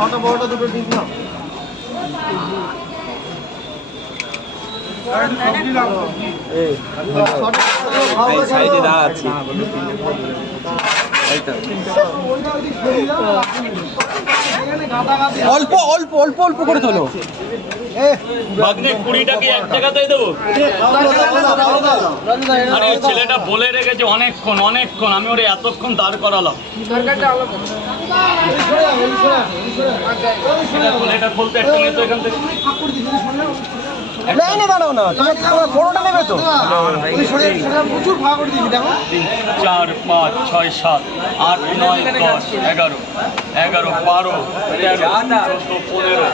ছোট বড়টা দুটো ডিম নাও। সাইডে দাঁড়াচ্ছি। অল্প অল্প অল্প অল্প করে তোলো। ভাগ্নে 20টা কি এক জায়গাতেই দেবো? আরে ছেলেটা বলে রেখেছে অনেকক্ষণ অনেকক্ষণ, আমি ওরে এতক্ষণ দাঁড় করালাম। এটা খুলতে একটা নেই তো এখান থেকে। লাইনে দাঁড়াও না, তোমার বড়টা নেবে তো। প্রচুর ভাগ করে দিবি দেখো। 4 5 6 7 8 9 10 11 11 12 13 14 15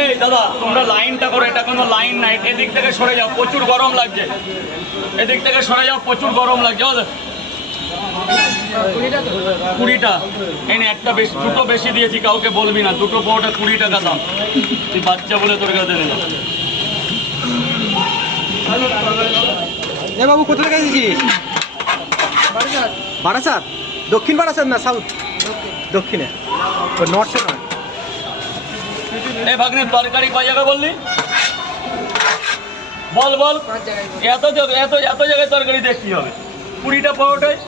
এই দাদা তোমরা লাইনটা করো, এটা কোনো লাইন নাই। এদিক থেকে সরে যাও, প্রচুর গরম লাগছে। এদিক থেকে সরে যাও, প্রচুর গরম লাগছে। 20টা এনে একটা বেশি, দুটো বেশি দিয়েছি, কাউকে বলবি না। দুটো বড়টা 20 টাকা দাম, তুই বাচ্চা বলে তোর কাছে নিলাম। এ বাবু কোথা থেকে এসেছিস? বারাসাত। দক্ষিণ বারাসাত না সাউথ? দক্ষিণে, নর্থে নয়। এই ভাগ্নে তরকারি কয় জায়গা বললি? বল বল। এত এত এত জায়গায় তরকারি দেখতে হবে। 20টা পরোটায়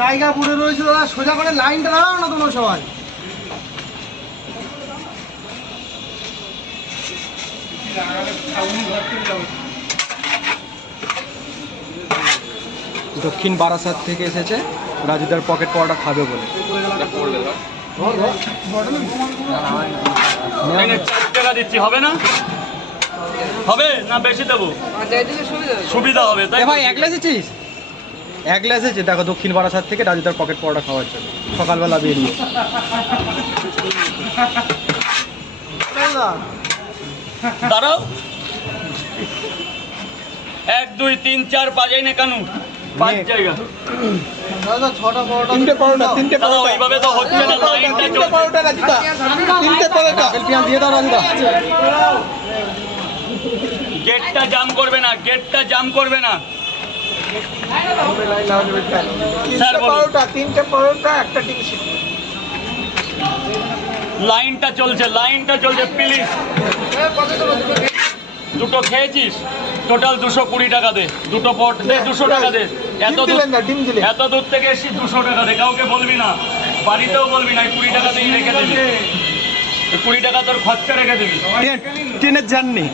জায়গা পড়ে রয়েছে দাদা, সোজা করে লাইনটা দাঁড়াও না তোমরা সবাই। দক্ষিণ বারাসাত থেকে এসেছে, রাজুদার পকেট পরোটা খাবে বলে। এনে 4 টাকা দিচ্ছি, হবে না? হবে না বেশি দেবো? সুবিধা হবে তাই। এ ভাই একলা এসেছিস? একলা এসেছে দেখো দক্ষিণ বারাসাত থেকে রাজুদার পকেট পরোটা খাওয়ার জন্য, সকালবেলা বেরিয়ে। দাঁড়াও। 1 2 3 4 5 এই নে কানু 5 জায়গা। দাদা ছটা বড়টা তিনটে পরোটা, তিনটে দাদা ওইভাবে তো হচ্ছে না, লাইনটা চলছে। পরোটা রাজুদা, তিনটে পরোটা। পেঁয়াজ দিয়ে দাও রাজুদা। গেটটা জাম করবে না, গেটটা জাম করবে না। স্যার বলুন। তিনটে পরোটা একটা ডিম সিদ্ধ। লাইনটা চলছে, লাইনটা চলছে, প্লিজ। দুটো খেয়েছিস, টোটাল 220 টাকা দে। দুটো পট দে, 200 টাকা দে। এত দূর থেকে এসেছি, 200 টাকা দে। কাউকে বলবি না, বাড়িতেও বলবি না। 20 টাকা দিয়ে রেখে দিবি, 20 টাকা তোর খরচা রেখে দিবি। ট্রেনের জার্নি।